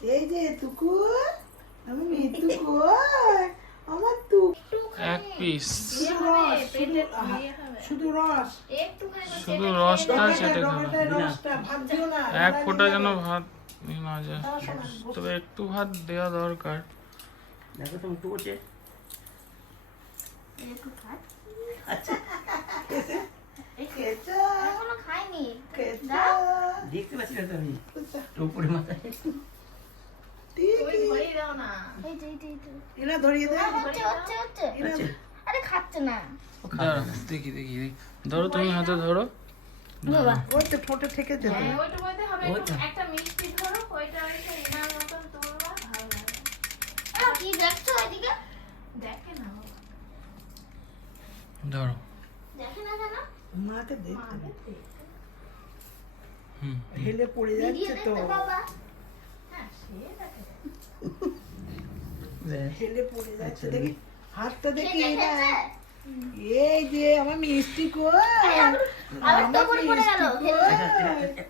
এই যে টুকু, আমি মিতু কই, আমার টুকু এক পিস শুধু রস, শুধু রসটা চেটে খাবে, রসটা ভাত দিও না, এক ফোঁটা যেন ভাত না যায়, তবে একটু ভাত দেওয়া দরকার। দেখো তুমি একটু বসে খেয়েছো? খেয়েছো? দেখতে পাচ্ছি না তো আমি উপরে মাথায় ঠিক এনা ধরিয়ে দে, এনা আচ্ছা আরে খাচ্ছে না। দাঁড়াও, দেখি দেখি দেখি। ধরো, তুমি হাতে ধরো। বাবা ওই তো ঠোঁটে থেকে যেতে, কি দেখছো এদিকে? ধরো। দেখে না কেন? মাকে দেখতে দে। হুম, হেলে পড়ে ভিডিও যাচ্ছে তো, দেখতে বাবা। হেলে পড়ে যাচ্ছে, দেখি হাতটা কে দেখি না। দেখেছে? এই যে আমার মিষ্টি কই, আবার তো উপরে পড়ে গেল।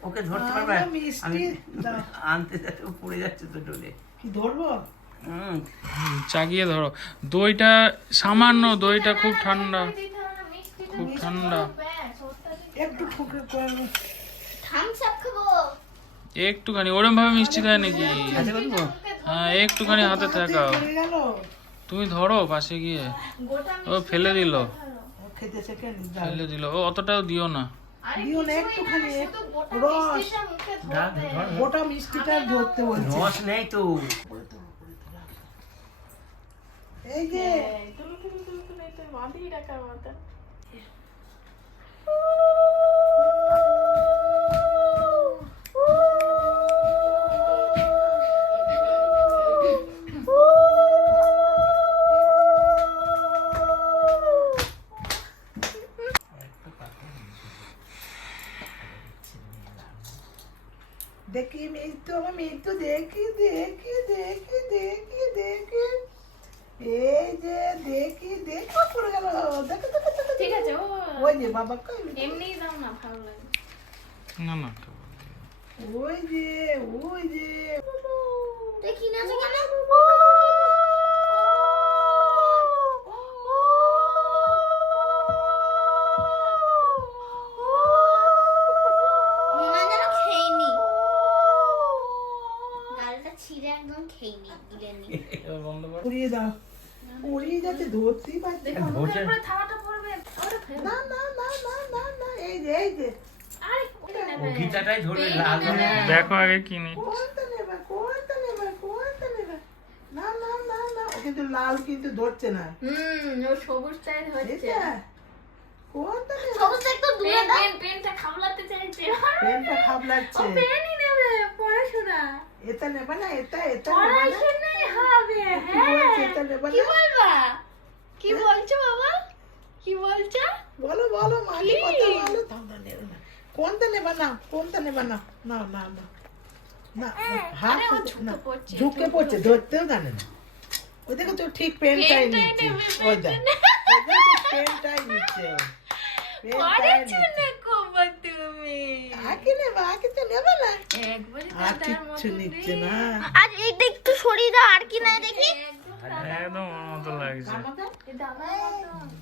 ওকে ধরতে পারবে? আমার মিষ্টি আমি দাও। আনতে যাচ্ছে ও পড়ে যাচ্ছে তো ডোলে। কি ধরবো? চাগিয়ে ধরো। দইটা সামান্য, দইটা খুব ঠান্ডা, খুব ঠান্ডা। একটু ঠুকে করে থামস আপ খাবো। একটুখানি ওরম ভাবে মিষ্টি দেয় নাকি? হাতে করবো? হ্যাঁ, একটুখানি হাতে থাকাও। পড়ে গেল, তুমি ধরো পাশে গিয়ে। ও ফেলে দিল, ও খেতে শেখে নি, দাও। ফেলে দিল। ও অতটাও দিও না। দিও না, একটুখানি রস, গোটা মিষ্টিটা ধরতে বলছে। রস নেই তো। এই যে দেখি মৃত্যু, আমার মৃত্যু দেখি দেখি দেখি দেখি দেখি, এই যে দেখি দেখো পড়ে গেল, দেখো দেখো দেখো, ঠিক আছে, ও ওই যে বাবা কই, এমনিই দাও না, ভালো লাগে। না না, ওই যে ওই যে দেখি না যে কেন? মনে হয় যেন খেইনি। গালটা ছিঁড়ে একদম খেইনি, গিলেনি। পুড়িয়ে দাও, পুড়িয়ে যাচ্ছে, ধরতেই পারছি না। দেখো, বসে- মুখের উপরে থালাটা পড়বে, ওটা ফেলে না দাও। না না না না না, এই যে এই যে আরে, ওটা ও নেবে। ঘিটাটাই ধরবে লাল ধরে। দেখো আগে কি নি। কোনটা নেবে কোনটা নেবে কোনটা নেবে, না না না না, ও কিন্তু লাল কিন্তু ধরছে না, ও সবুজটাই ধরছে। এটা কোনটা নেবে, সবুজটা একটু দূরে পেন, দাও। পেনটা খাবলাতে চাইছে। পেনটা খাপ ও লাগছে, পেনই নেবে, পড়াশোনা। এটা নেবে না, এটা এটা নেবে না, পড়াশোনাই হবে, কি বলছে, এটা হ্যাঁ। নেবে কি না, বলবা? কি বলছো বাবা? কি বলছো? বলো বলো মালি কি? কথা বলো, দাও না নেবে না, কোনটা নেবে না, কোনটা নেবে না, না না না না, হাত আরে, ও না, ঝুঁকে পড়ছে, ঝুঁকে পড়ছে, ধরতেও জানে না, ওই দেখো তো ঠিক পেনটাই পেনটাই নিচ্ছে, নেবে, ওই দেখ, ওই দেখ, পেনটাই নিচ্ছে, পেনটাই নিচ্ছে, পড়াশোনা করবা তুমি। আঁকি নেবে, আঁকি তো নেবে না, একবারে আর দাদার কিচ্ছু মতো নিচ্ছে রে। না, আর এইটা একটু সরিয়ে দাও, আর কি নাই দেখি। একদম ওর মতো লাগছে। এ দাদার মতো।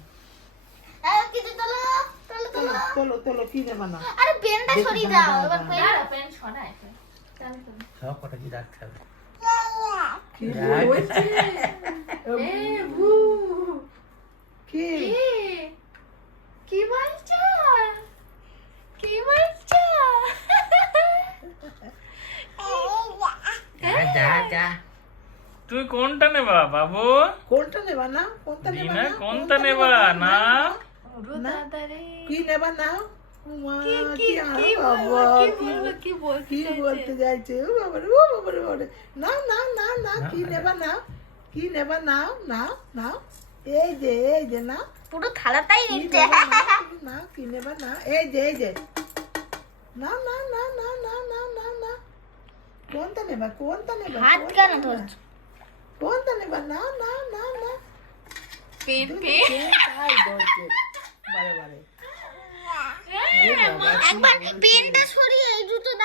কিছু তোলো, তোলো, তোলো। তোলো তোলো, কি নেবে না, আরে পেনটা দেখি, সরিয়ে দাঁড়া, দাও, দাঁড়া, এবার দাঁড়া। পেন। দাঁড়া, পেন সরাই, পেন। চালু করো। সব কটা কি রাখতে হবে? কি দেখ। বলছে, এ, ভু। কি কি বলছো? কি বলছো? যা যা তুই কোনটা নেবা বাবু? কোনটা নেবা না, কোনটা নেবা রিনা, না, কোনটা নেবা না? ওরে না। দাদা রে। কি নেবা না, মা, কি কি কি বাবা, বলবো, কি বলবো, কি কি বলতে বলতে চাইছে? যাইছে, ও বাবা রে, ও বাবা রে, বাবা রে, না না না না, কি নেবা না, কি নেবা না, না না, এই যে না, পুরো থালাটাই কি নিচ্ছে। নেবা না, না কি নেবা না, এই যে না না না না না না না না, কোনটা নেবা, কোনটা নেবা, হাত কোনটা কেন নেবা? ধরছো? কোনটা নেবা, না না না না, পেন, দুটো পেন। পেনটাই ধরছে বারে বারে, ও বাবা, কি একবার বলছে? পেনটা সরিয়ে